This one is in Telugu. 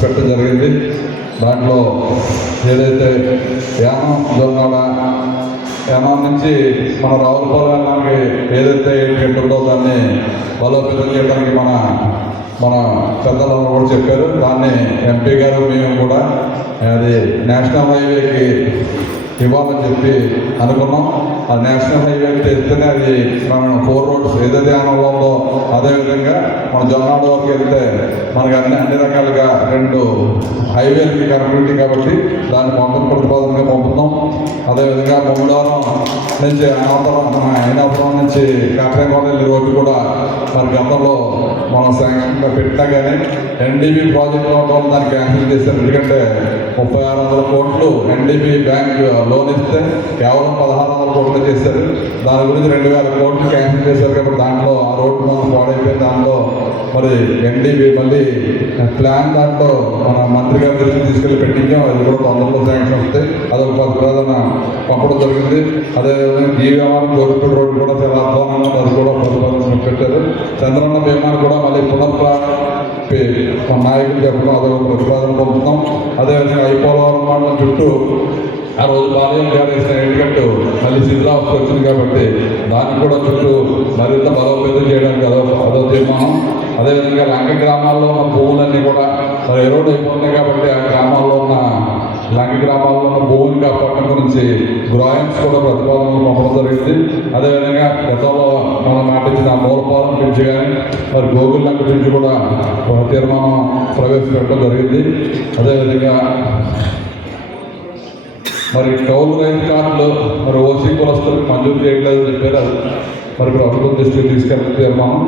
పెట్టడం జరిగింది. దాంట్లో ఏదైతే యానం జొన్నాడ యానం నుంచి మన రావులపాలెంకి ఏదైతే ఎయిట్ ఉందో దాన్ని బలోపేతం చేయడానికి మన మన పెద్దలు కూడా చెప్పారు. దాన్ని ఎంపీ గారు మేము కూడా అది నేషనల్ హైవేకి ఇవ్వాలని చెప్పి అనుకున్నాం. ఆ నేషనల్ హైవే తెస్తేనే అది మనం ఫోర్ రోడ్స్ ఏదైతే ఆనంలో మన జొన్నాడు వరకు వెళ్తే మనకి అన్ని అన్ని రకాలుగా రెండు హైవేలకి కనెక్టివిటీ కాబట్టి దాన్ని పంపక ప్రతిపాదనగా పంపుతాం. అదేవిధంగా ముమ్మడవరం నుంచి అనంతరం మన అయినాపురం నుంచి కాకరేపాలెం రోడ్డు కూడా మన గతంలో మనం సంఘంగా పెట్టినా కానీ ఎన్డీబీ ప్రాజెక్ట్ అవడం దాన్ని క్యాన్సిల్ చేశారు. ఎందుకంటే ముప్పై ఆరు వందల కోట్లు ఎన్డీబీ బ్యాంక్ లోన్ ఇస్తే కేవలం పదహారు వందల కోట్లు చేశారు. దాని గురించి రెండు వేల కోట్లు క్యాన్సిల్ చేశారు కాబట్టి దాంట్లో మరి ఎన్డీబీ మళ్ళీ ప్లాన్ దాంట్లో మన మంత్రి గారి దృష్టికి తీసుకెళ్ళి పెట్టించాం అది కూడా తొందరలో శాంక్షన్ వస్తే అదొక ప్రతిపాదన పంపడం జరిగింది. అదేవిధంగా జీవమానం గోరుపూడి రోడ్డు కూడా చాలా అధ్వానంగా అది కూడా ప్రతిపాదన పెట్టారు. చంద్రన్న భీమాన్ని కూడా మళ్ళీ పునఃప్రా మన నాయకులు చెప్పడం అదొక ప్రతిపాదన పంపుతాం అదేవిధంగా ఐపోలవరం మండలం చుట్టూ ఆ రోజు బాలయం గారు వేసిన మళ్ళీ శిథిలావస్థ వచ్చింది కాబట్టి దానికి కూడా చుట్టూ మరింత బలోపేతం చేయడానికి అదో అదో తీర్మానం. అదేవిధంగా లంక గ్రామాల్లో ఉన్న భూములన్నీ కూడా మరి ఎరోడ్ అయిపోతున్నాయి కాబట్టి ఆ గ్రామాల్లో ఉన్న లంక గ్రామాల్లో ఉన్న భూమిని కాపాడటం గురించి గ్రాయన్స్ కూడా ప్రతిపాదనలు పంపడం జరిగింది. అదేవిధంగా గతంలో మనం నాటించిన మూలపాలం గురించి కానీ మరి గోగుల్ లంక గురించి కూడా తీర్మానం ప్రవేశపెట్టడం జరిగింది. అదేవిధంగా మరి కౌలు రైతు కార్డులు మరి ఓసీ కులస్తులకు మంజూరు చేయట్లేదు చెప్పారు. మరి ప్రభుత్వం దృష్టికి తీసుకెళ్ళి తీర్మానం.